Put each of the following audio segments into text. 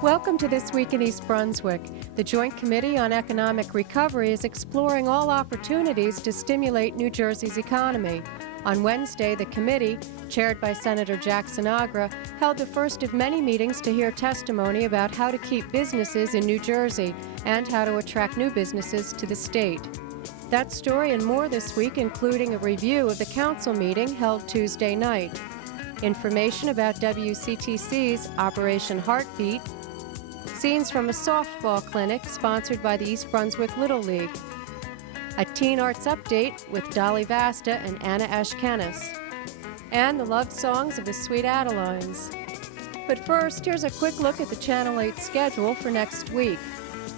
Welcome to This Week in East Brunswick. The Joint Committee on Economic Recovery is exploring all opportunities to stimulate New Jersey's economy. On Wednesday, the committee, chaired by Senator Jack Sinagra, held the first of many meetings to hear testimony about how to keep businesses in New Jersey and how to attract new businesses to the state. That story and more this week, including a review of the council meeting held Tuesday night. Information about WCTC's Operation Heartbeat, scenes from a softball clinic sponsored by the East Brunswick Little League, a teen arts update with Dolly Vasta and Anna Ashkenis, and the love songs of the Sweet Adelines. But first, here's a quick look at the Channel 8 schedule for next week.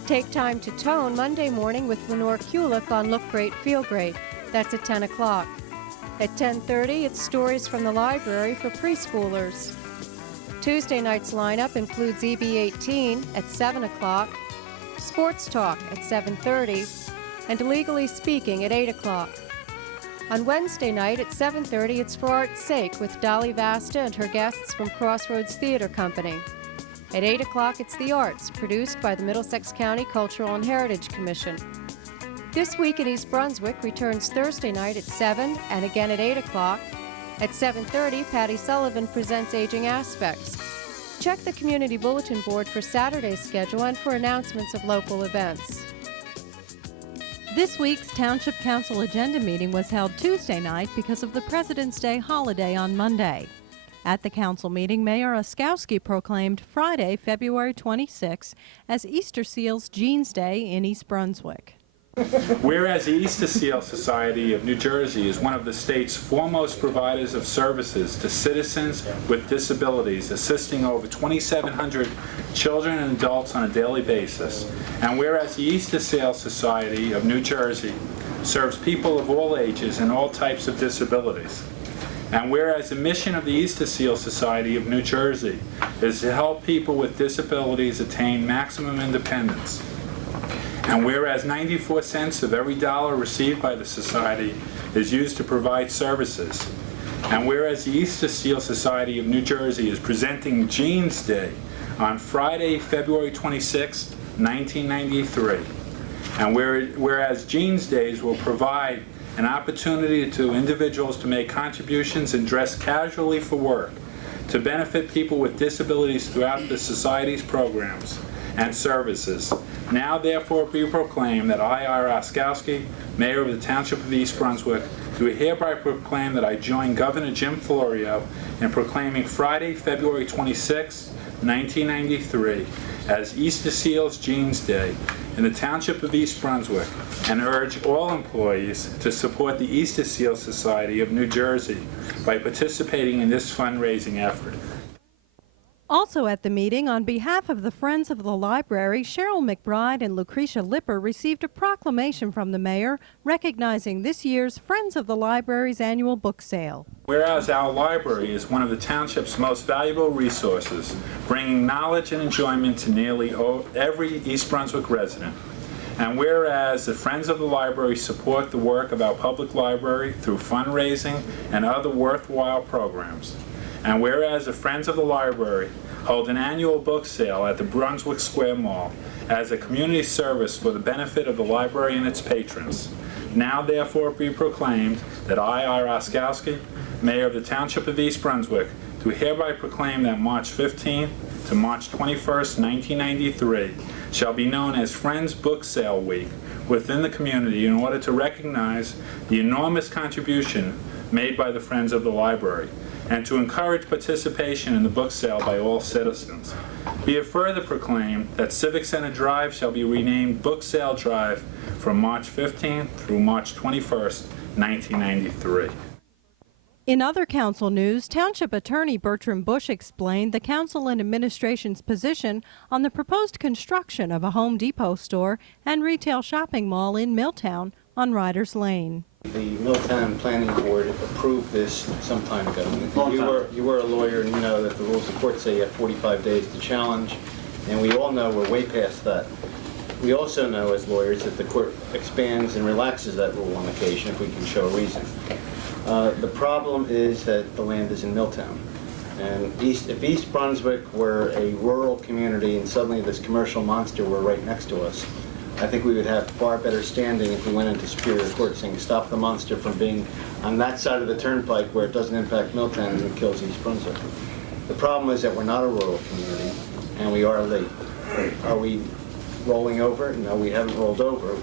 Take time to tone Monday morning with Lenore Kulick on Look Great, Feel Great. That's at 10 o'clock. At 10:30, it's Stories from the Library for preschoolers. Tuesday night's lineup includes EB18 at 7 o'clock, Sports Talk at 7:30, and Legally Speaking at 8 o'clock. On Wednesday night at 7:30, it's For Art's Sake with Dolly Vasta and her guests from Crossroads Theater Company. At 8 o'clock, it's The Arts, produced by the Middlesex County Cultural and Heritage Commission. This Week in East Brunswick returns Thursday night at 7 and again at 8 o'clock. At 7:30, Patty Sullivan presents Aging Aspects. Check the Community Bulletin Board for Saturday's schedule and for announcements of local events. This week's Township Council agenda meeting was held Tuesday night because of the President's Day holiday on Monday. At the council meeting, Mayor Oskowski proclaimed Friday, February 26, as Easter Seals Jeans Day in East Brunswick. Whereas the Easter Seal Society of New Jersey is one of the state's foremost providers of services to citizens with disabilities, assisting over 2,700 children and adults on a daily basis. And whereas the Easter Seal Society of New Jersey serves people of all ages and all types of disabilities. And whereas the mission of the Easter Seal Society of New Jersey is to help people with disabilities attain maximum independence. And whereas 94 cents of every dollar received by the Society is used to provide services, and whereas the Easter Seal Society of New Jersey is presenting Jeans Day on Friday, February 26, 1993, and whereas Jeans Days will provide an opportunity to individuals to make contributions and dress casually for work to benefit people with disabilities throughout the Society's programs and services. Now therefore be proclaimed that I, R. Oskowski, Mayor of the Township of East Brunswick, do hereby proclaim that I join Governor Jim Florio in proclaiming Friday, February 26, 1993 as Easter Seals Jeans Day in the Township of East Brunswick, and urge all employees to support the Easter Seal Society of New Jersey by participating in this fundraising effort. Also at the meeting, on behalf of the Friends of the Library, Cheryl McBride and Lucretia Lipper received a proclamation from the mayor recognizing this year's Friends of the Library's annual book sale. Whereas our library is one of the township's most valuable resources, bringing knowledge and enjoyment to nearly every East Brunswick resident. And whereas the Friends of the Library support the work of our public library through fundraising and other worthwhile programs. And whereas the Friends of the Library hold an annual book sale at the Brunswick Square Mall as a community service for the benefit of the library and its patrons. Now therefore be proclaimed that I, R. Oskowski, Mayor of the Township of East Brunswick, do hereby proclaim that March 15th to March 21st, 1993 shall be known as Friends Book Sale Week within the community in order to recognize the enormous contribution made by the Friends of the Library, and to encourage participation in the book sale by all citizens. Be it further proclaimed that Civic Center Drive shall be renamed Book Sale Drive from March 15th through March 21st, 1993. In other council news, Township Attorney Bertram Bush explained the council and administration's position on the proposed construction of a Home Depot store and retail shopping mall in Milltown on Riders Lane. The Milltown Planning Board approved this some time ago. You were a lawyer and you know that the rules of court say you have 45 days to challenge, and we all know we're way past that. We also know as lawyers that the court expands and relaxes that rule on occasion if we can show a reason. The problem is that the land is in Milltown, And if East Brunswick were a rural community and suddenly this commercial monster were right next to us, I think we would have far better standing if we went into Superior Court saying, stop the monster from being on that side of the turnpike where it doesn't impact Milltown and it kills East Brunswick. The problem is that we're not a rural community and we are late. Are we rolling over? No, we haven't rolled over.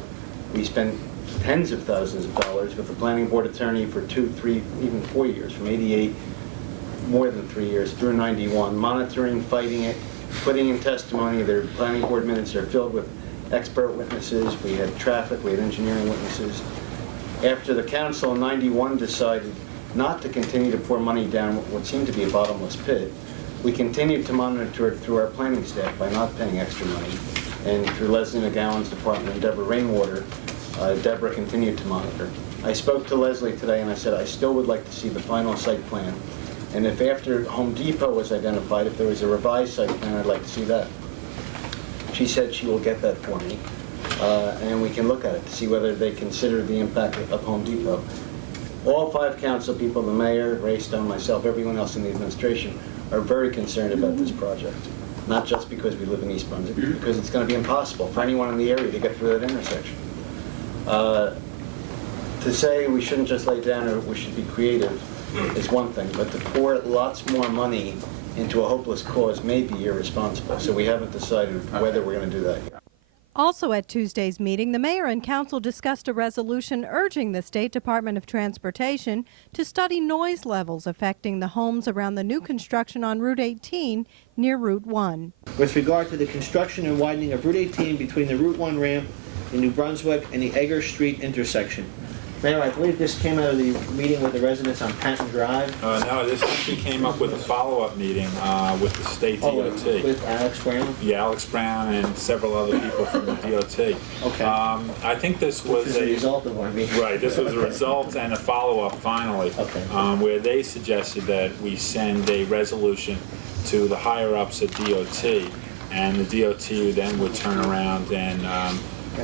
We spent tens of thousands of dollars with the planning board attorney for 2, 3, even 4 years, from 88, more than 3 years, through 91, monitoring, fighting it, putting in testimony. Their planning board minutes are filled with expert witnesses. We had traffic, we had engineering witnesses. After the council in 91 decided not to continue to pour money down what seemed to be a bottomless pit, we continued to monitor it through our planning staff by not paying extra money. And through Leslie McGowan's department and Deborah Rainwater, Deborah continued to monitor. I spoke to Leslie today and I said I still would like to see the final site plan. And if after Home Depot was identified, if there was a revised site plan, I'd like to see that. She said she will get that for me, and we can look at it to see whether they consider the impact of Home Depot. All 5 council people, the mayor, Ray Stone, myself, everyone else in the administration, are very concerned about this project. Not just because we live in East Brunswick, because it's going to be impossible for anyone in the area to get through that intersection. To say we shouldn't just lay down or we should be creative is one thing, but to pour lots more money into a hopeless cause may be irresponsible. So we haven't decided whether we're going to do that yet. Also at Tuesday's meeting, the mayor and council discussed a resolution urging the State Department of Transportation to study noise levels affecting the homes around the new construction on Route 18 near Route 1. With regard to the construction and widening of Route 18 between the Route 1 ramp in New Brunswick and the Egger Street intersection. Mayor, I believe this came out of the meeting with the residents on Patton Drive. No, this actually came up with a follow-up meeting with the state DOT. With Alex Brown? Yeah, Alex Brown and several other people from the DOT. Okay. I think this was a result of our meeting. Right, this was a result and a follow-up finally, okay. Where they suggested that we send a resolution to the higher-ups at DOT, and the DOT then would turn around and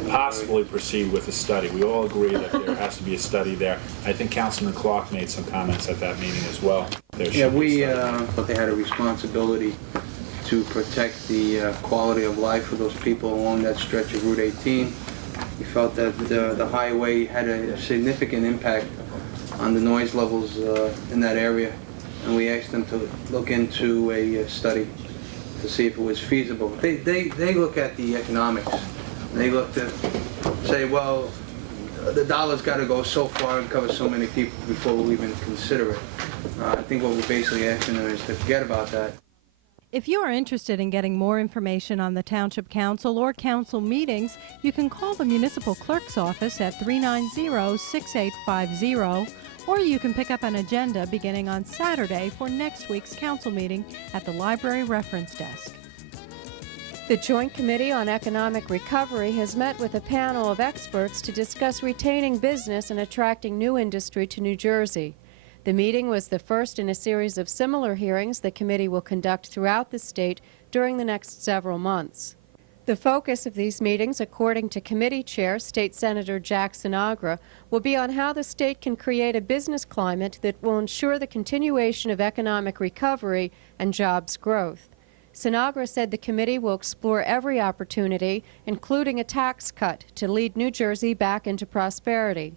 possibly proceed with a study. We all agree that there has to be a study there. I think Councilman Clark made some comments at that meeting as well. Yeah, we thought they had a responsibility to protect the quality of life for those people along that stretch of Route 18. We felt that the highway had a significant impact on the noise levels in that area, and we asked them to look into a study to see if it was feasible. They look at the economics. They look to say, well, the dollar's got to go so far and cover so many people before we'll even consider it. I think what we're basically asking them is to forget about that. If you are interested in getting more information on the Township Council or council meetings, you can call the Municipal Clerk's office at 390-6850, or you can pick up an agenda beginning on Saturday for next week's council meeting at the Library Reference Desk. The Joint Committee on Economic Recovery has met with a panel of experts to discuss retaining business and attracting new industry to New Jersey. The meeting was the first in a series of similar hearings the committee will conduct throughout the state during the next several months. The focus of these meetings, according to committee chair, State Senator Jack Sinagra, will be on how the state can create a business climate that will ensure the continuation of economic recovery and jobs growth. Sinagra said the committee will explore every opportunity, including a tax cut, to lead New Jersey back into prosperity.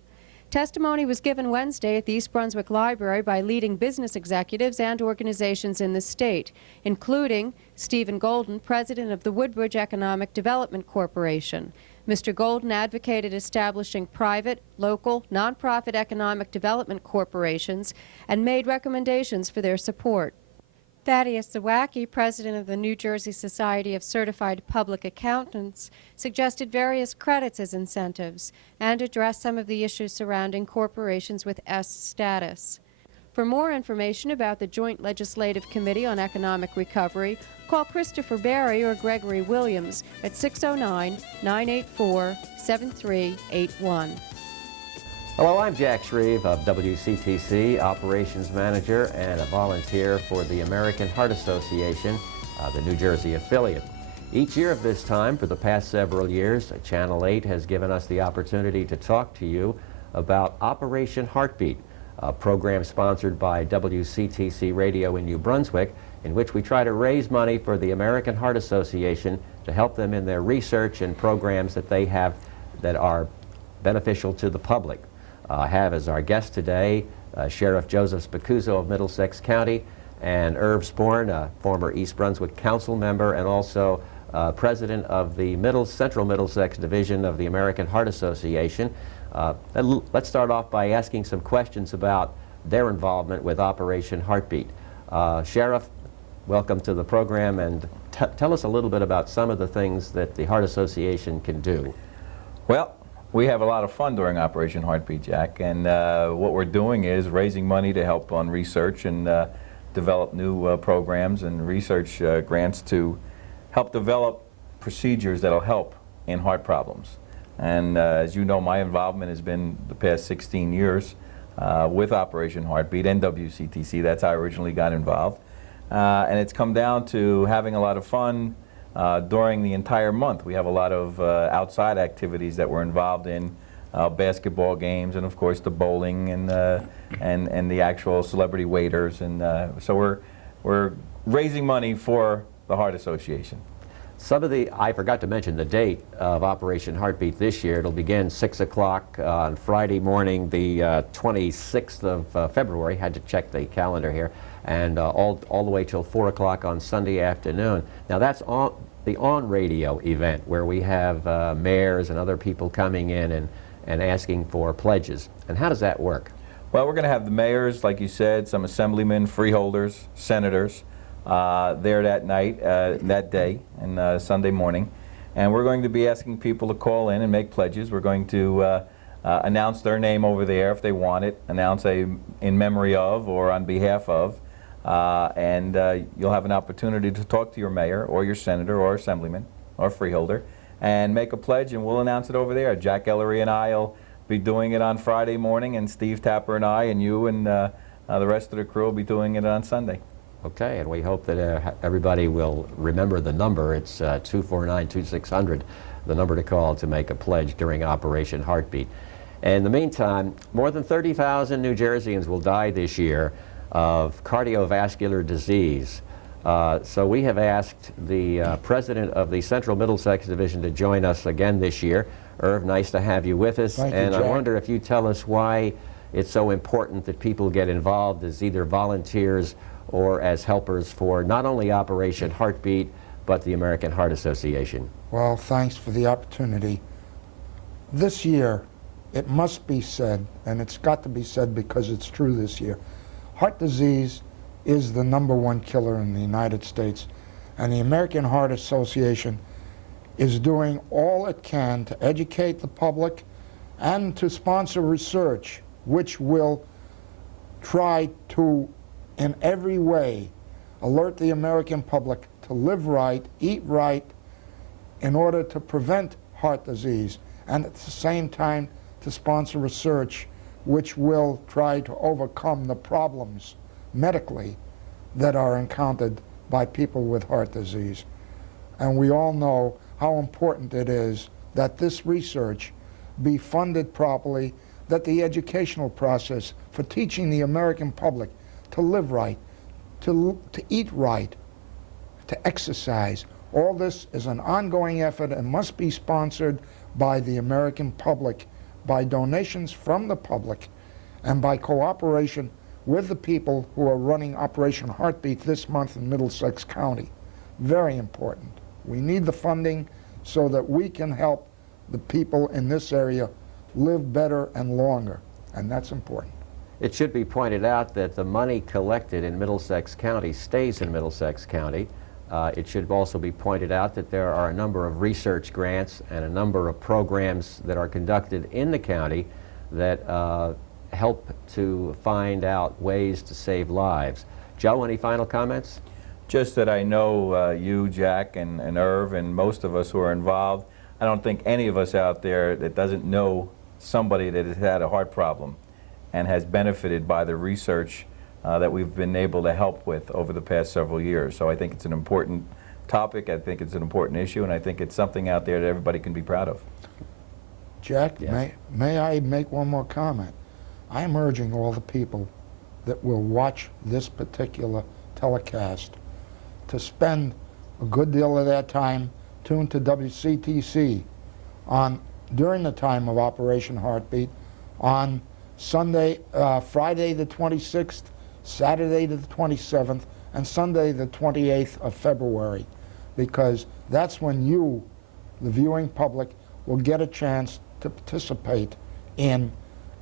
Testimony was given Wednesday at the East Brunswick Library by leading business executives and organizations in the state, including Stephen Golden, president of the Woodbridge Economic Development Corporation. Mr. Golden advocated establishing private, local, nonprofit economic development corporations and made recommendations for their support. Thaddeus Zawacki, president of the New Jersey Society of Certified Public Accountants, suggested various credits as incentives and addressed some of the issues surrounding corporations with S status. For more information about the Joint Legislative Committee on Economic Recovery, call Christopher Berry or Gregory Williams at 609-984-7381. Hello, I'm Jack Shreve of WCTC, Operations Manager and a volunteer for the American Heart Association, the New Jersey affiliate. Each year of this time, for the past several years, Channel 8 has given us the opportunity to talk to you about Operation Heartbeat, a program sponsored by WCTC Radio in New Brunswick, in which we try to raise money for the American Heart Association to help them in their research and programs that they have that are beneficial to the public. I have as our guest today Sheriff Joseph Spicuzzo of Middlesex County, and Irv Sporn, a former East Brunswick Council member and also president of the Central Middlesex Division of the American Heart Association. Let's start off by asking some questions about their involvement with Operation Heartbeat. Sheriff, welcome to the program, and tell us a little bit about some of the things that the Heart Association can do. Well, we have a lot of fun during Operation Heartbeat, Jack, and what we're doing is raising money to help on research and develop new programs and research grants to help develop procedures that'll help in heart problems. And as you know, my involvement has been the past 16 years with Operation Heartbeat and WCTC. That's how I originally got involved. And it's come down to having a lot of fun during the entire month. We have a lot of outside activities that we're involved in, basketball games, and of course the bowling and the actual celebrity waiters. And so we're raising money for the Heart Association. I forgot to mention the date of Operation Heartbeat this year. It'll begin 6 o'clock on Friday morning, the 26th of February. Had to check the calendar here. And all the way till 4 o'clock on Sunday afternoon. Now that's the on-radio event where we have mayors and other people coming in and asking for pledges. And how does that work? Well, we're going to have the mayors, like you said, some assemblymen, freeholders, senators, there that night, that day, and Sunday morning. And we're going to be asking people to call in and make pledges. We're going to announce their name over there if they want it, announce in memory of or on behalf of. And you'll have an opportunity to talk to your mayor or your senator or assemblyman or freeholder and make a pledge, and we'll announce it over there. Jack Ellery and I will be doing it on Friday morning, and Steve Tapper and I and you and the rest of the crew will be doing it on Sunday. Okay, and we hope that everybody will remember the number. It's 249-2600, the number to call to make a pledge during Operation Heartbeat. In the meantime, more than 30,000 New Jerseyans will die this year of cardiovascular disease. So we have asked the president of the Central Middlesex Division to join us again this year. Irv, nice to have you with us. Thank you, and Jack. I wonder if you tell us why it's so important that people get involved as either volunteers or as helpers for not only Operation Heartbeat, but the American Heart Association. Well, thanks for the opportunity. This year, it must be said, and it's got to be said because it's true this year, heart disease is the #1 killer in the United States, and the American Heart Association is doing all it can to educate the public and to sponsor research which will try to, in every way, alert the American public to live right, eat right, in order to prevent heart disease, and at the same time to sponsor research which will try to overcome the problems medically that are encountered by people with heart disease. And we all know how important it is that this research be funded properly, that the educational process for teaching the American public to live right, to eat right, to exercise, all this is an ongoing effort and must be sponsored by the American public, by donations from the public, and by cooperation with the people who are running Operation Heartbeat this month in Middlesex County. Very important. We need the funding so that we can help the people in this area live better and longer, and that's important. It should be pointed out that the money collected in Middlesex County stays in Middlesex County. It should also be pointed out that there are a number of research grants and a number of programs that are conducted in the county that help to find out ways to save lives. Joe, any final comments? Just that I know you, Jack, and Irv, and most of us who are involved, I don't think any of us out there that doesn't know somebody that has had a heart problem and has benefited by the research that we've been able to help with over the past several years. So I think it's an important topic, I think it's an important issue, and I think it's something out there that everybody can be proud of. Jack, Yes. may I make one more comment? I am urging all the people that will watch this particular telecast to spend a good deal of their time tuned to WCTC during the time of Operation Heartbeat on Sunday, Friday the 26th, Saturday the 27th, and Sunday the 28th of February, because that's when you, the viewing public, will get a chance to participate in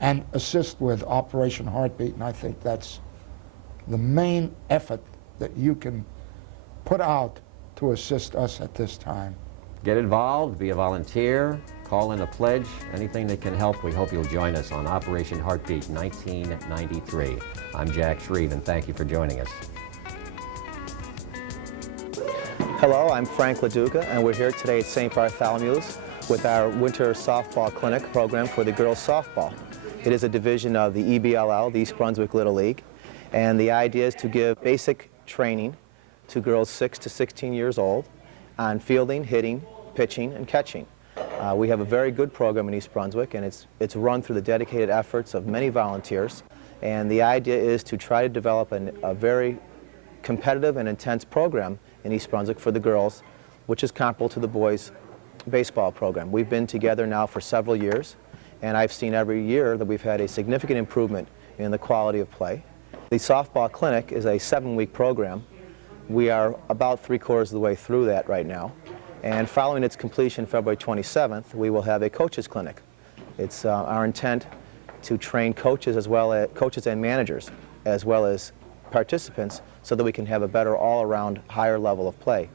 and assist with Operation Heartbeat. And I think that's the main effort that you can put out to assist us at this time. Get involved, be a volunteer, call in a pledge, anything that can help. We hope you'll join us on Operation Heartbeat 1993. I'm Jack Shreve, and thank you for joining us. Hello, I'm Frank LaDuca, and we're here today at St. Bartholomew's with our winter softball clinic program for the girls softball. It is a division of the EBLL, the East Brunswick Little League, and the idea is to give basic training to girls 6 to 16 years old on fielding, hitting, pitching, and catching. We have a very good program in East Brunswick, and it's run through the dedicated efforts of many volunteers, and the idea is to try to develop a very competitive and intense program in East Brunswick for the girls, which is comparable to the boys' baseball program. We've been together now for several years, and I've seen every year that we've had a significant improvement in the quality of play. The softball clinic is a 7-week program. We are about 3/4 of the way through that right now, and following its completion February 27th, we will have a coaches clinic. It's our intent to train coaches as well as coaches and managers as well as participants so that we can have a better all-around higher level of play.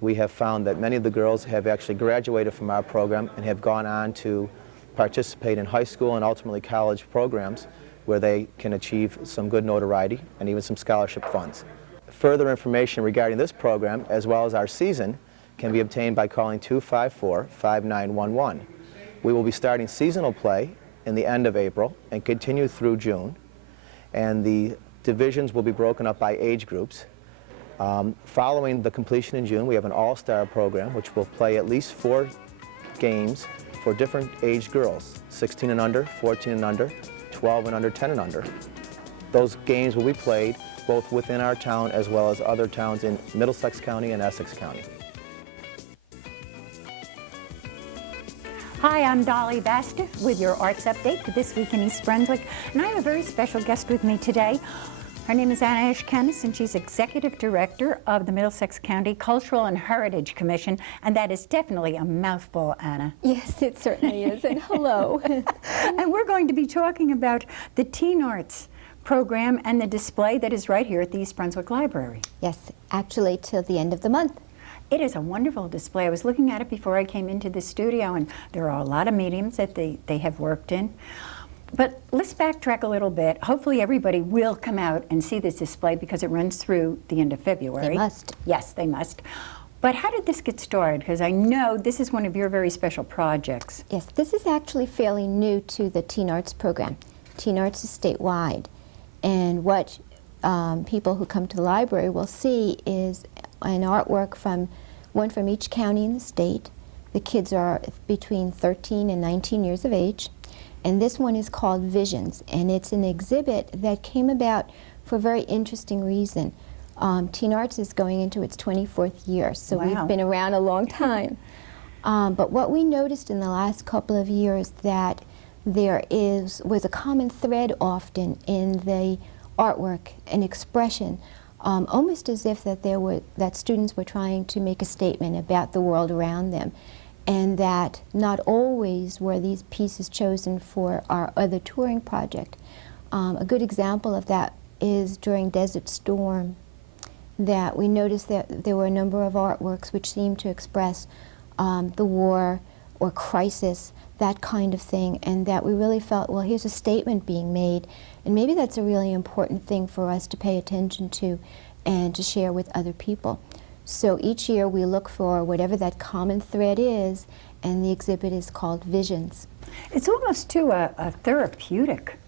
We have found that many of the girls have actually graduated from our program and have gone on to participate in high school and ultimately college programs where they can achieve some good notoriety and even some scholarship funds. Further information regarding this program as well as our season can be obtained by calling 254-5911. We will be starting seasonal play in the end of April and continue through June, and the divisions will be broken up by age groups. Following the completion in June, we have an all-star program which will play at least 4 games for different age girls, 16 and under, 14 and under, 12 and under, 10 and under. Those games will be played both within our town as well as other towns in Middlesex County and Essex County. Hi, I'm Dolly Basta with your Arts Update for this week in East Brunswick, and I have a very special guest with me today. Her name is Anna Ashkenas, and she's Executive Director of the Middlesex County Cultural and Heritage Commission, and that is definitely a mouthful, Anna. Yes, it certainly is, and hello. And we're going to be talking about the Teen Arts program and the display that is right here at the East Brunswick Library. Yes, actually till the end of the month. It is a wonderful display. I was looking at it before I came into the studio, and there are a lot of mediums that they have worked in. But let's backtrack a little bit. Hopefully everybody will come out and see this display because it runs through the end of February. They must. Yes, they must. But how did this get started? Because I know this is one of your very special projects. Yes, this is actually fairly new to the Teen Arts program. Teen Arts is statewide, and what people who come to the library will see is an artwork from each county in the state. The kids are between 13 and 19 years of age. And this one is called Visions, and it's an exhibit that came about for a very interesting reason. Teen Arts is going into its 24th year, so wow. We've been around a long time. But what we noticed in the last couple of years that there was a common thread often in the artwork and expression, almost as if that students were trying to make a statement about the world around them, and that not always were these pieces chosen for our other touring project. A good example of that is during Desert Storm, that we noticed that there were a number of artworks which seemed to express the war or crisis, that kind of thing, and that we really felt, well, here's a statement being made, and maybe that's a really important thing for us to pay attention to and to share with other people. So each year we look for whatever that common thread is, and the exhibit is called Visions. It's almost to a therapeutic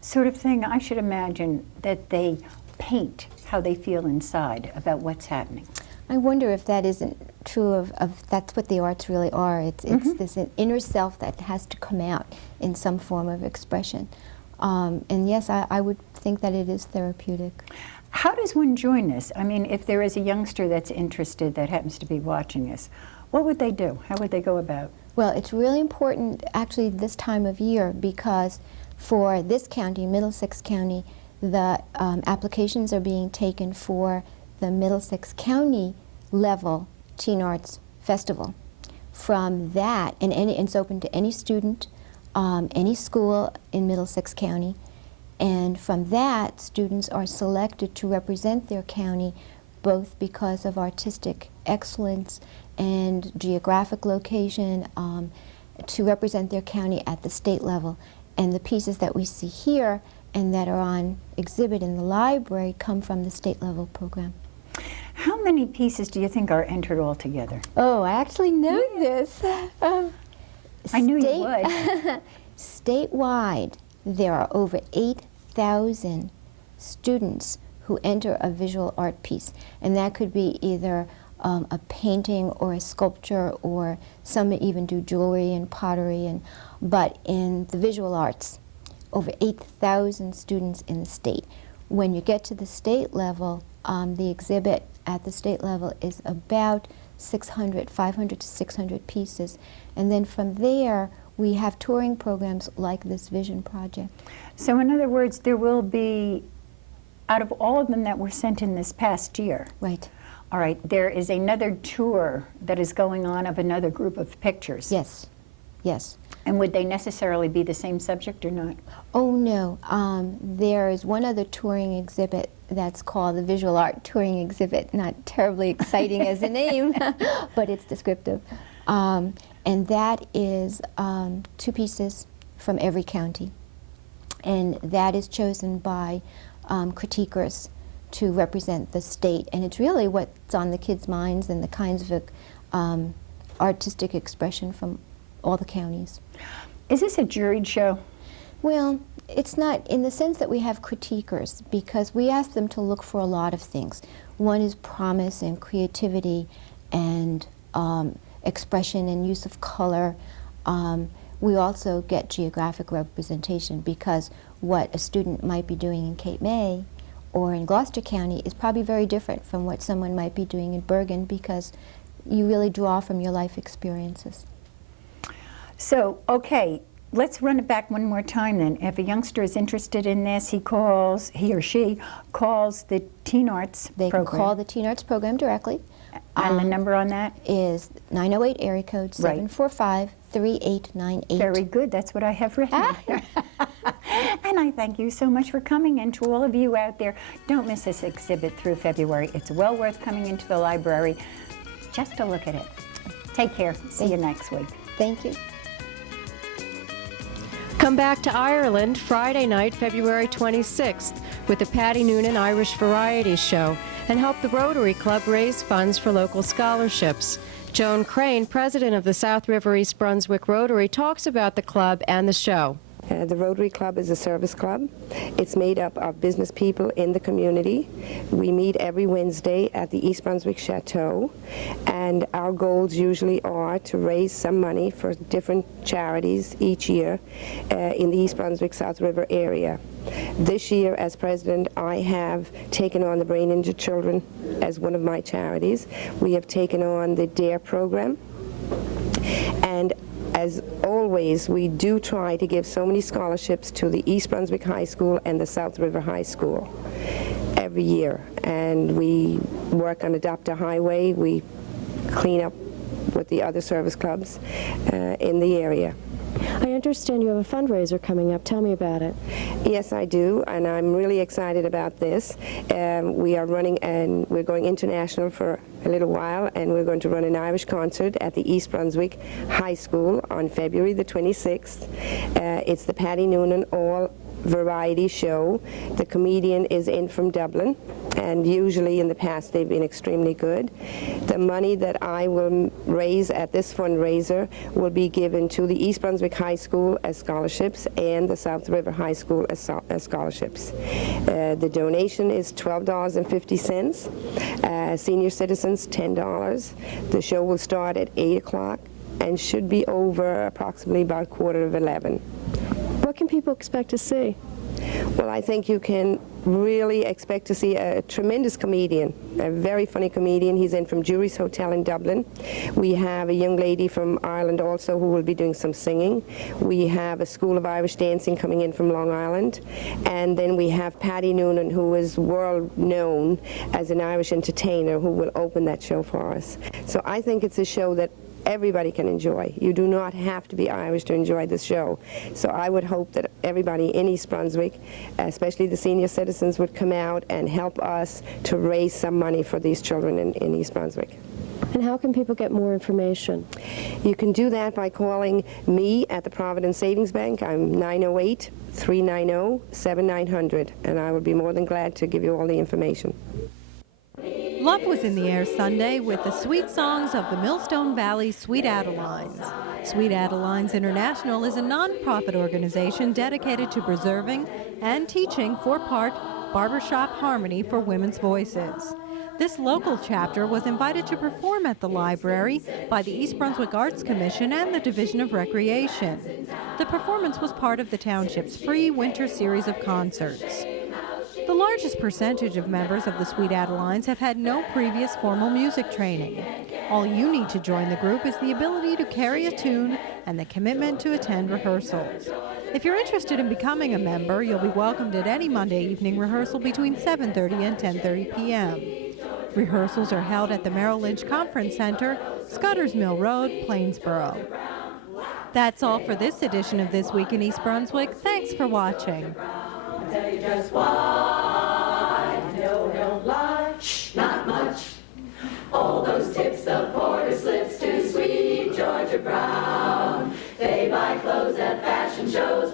sort of thing. I should imagine that they paint how they feel inside about what's happening. I wonder if that isn't true of that's what the arts really are. It's this inner self that has to come out in some form of expression. And yes, I would think that it is therapeutic. How does one join this? I mean, if there is a youngster that's interested that happens to be watching this, what would they do? How would they go about? Well, it's really important actually this time of year because for this county, Middlesex County, the applications are being taken for the Middlesex County level Teen Arts Festival. From that, and it's open to any student, any school in Middlesex County, and from that, students are selected to represent their county both because of artistic excellence and geographic location, to represent their county at the state level. And the pieces that we see here and that are on exhibit in the library come from the state level program. How many pieces do you think are entered altogether? Oh, I actually know this. I knew you would. Statewide, there are over 8,000 students who enter a visual art piece, and that could be either a painting or a sculpture, or some even do jewelry and pottery. But in the visual arts, over 8,000 students in the state. When you get to the state level, the exhibit at the state level is about 500 to 600 pieces. And then from there, we have touring programs like this Vision Project. So in other words, there will be, out of all of them that were sent in this past year, right? All right, there is another tour that is going on of another group of pictures. Yes, yes. And would they necessarily be the same subject or not? Oh, no. There is one other touring exhibit that's called the Visual Art Touring Exhibit. Not terribly exciting as a name, but it's descriptive. And that is 2 pieces from every county. And that is chosen by critiquers to represent the state. And it's really what's on the kids' minds and the kinds of artistic expression from all the counties. Is this a juried show? Well, it's not in the sense that we have critiquers, because we ask them to look for a lot of things. One is promise and creativity and expression and use of color. We also get geographic representation, because what a student might be doing in Cape May or in Gloucester County is probably very different from what someone might be doing in Bergen, because you really draw from your life experiences. So, okay, let's run it back one more time then. If a youngster is interested in this, he or she calls the Teen Arts program. They can call the Teen Arts program directly. And the number on that? Is 908 area code 745-3898. Very good, that's what I have written here. And I thank you so much for coming, and to all of you out there, don't miss this exhibit through February. It's well worth coming into the library just to look at it. Take care, see you next week. Thank you. Come back to Ireland Friday night, February 26th, with the Patty Noonan Irish Variety Show, and help the Rotary Club raise funds for local scholarships. Joan Crane, president of the South River East Brunswick Rotary, talks about the club and the show. The Rotary Club is a service club. It's made up of business people in the community. We meet every Wednesday at the East Brunswick Chateau, and our goals usually are to raise some money for different charities each year in the East Brunswick South River area. This year, as president, I have taken on the Brain Injured Children as one of my charities. We have taken on the DARE program, and as always, we do try to give so many scholarships to the East Brunswick High School and the South River High School every year. And we work on Adopt a Highway. We clean up with the other service clubs in the area. I understand you have a fundraiser coming up. Tell me about it. Yes, I do, and I'm really excited about this. We are running, and we're going international for a little while, and we're going to run an Irish concert at the East Brunswick High School on February the 26th. It's the Patty Noonan All Variety Show. The comedian is in from Dublin, and usually in the past they've been extremely good. The money that I will raise at this fundraiser will be given to the East Brunswick High School as scholarships and the South River High School as scholarships. The donation is $12.50. Senior citizens, $10. The show will start at 8 o'clock and should be over approximately about 11:15. What can people expect to see? Well, I think you can really expect to see a tremendous comedian, a very funny comedian. He's in from Jury's Hotel in Dublin. We have a young lady from Ireland also who will be doing some singing. We have a School of Irish Dancing coming in from Long Island. And then we have Paddy Noonan, who is world known as an Irish entertainer, who will open that show for us. So I think it's a show that everybody can enjoy. You do not have to be Irish to enjoy this show. So I would hope that everybody in East Brunswick, especially the senior citizens, would come out and help us to raise some money for these children in East Brunswick. And how can people get more information? You can do that by calling me at the Providence Savings Bank. I'm 908-390-7900, and I would be more than glad to give you all the information. Love was in the air Sunday with the sweet songs of the Millstone Valley Sweet Adelines. Sweet Adelines International is a nonprofit organization dedicated to preserving and teaching four-part barbershop harmony for women's voices. This local chapter was invited to perform at the library by the East Brunswick Arts Commission and the Division of Recreation. The performance was part of the township's free winter series of concerts. The largest percentage of members of the Sweet Adelines have had no previous formal music training. All you need to join the group is the ability to carry a tune and the commitment to attend rehearsals. If you're interested in becoming a member, you'll be welcomed at any Monday evening rehearsal between 7:30 and 10:30 p.m. Rehearsals are held at the Merrill Lynch Conference Center, Scudder's Mill Road, Plainsboro. That's all for this edition of This Week in East Brunswick. Thanks for watching. Tell you just why, no, don't lie, not much. All those tips of quarter slips to sweet Georgia Brown. They buy clothes at fashion shows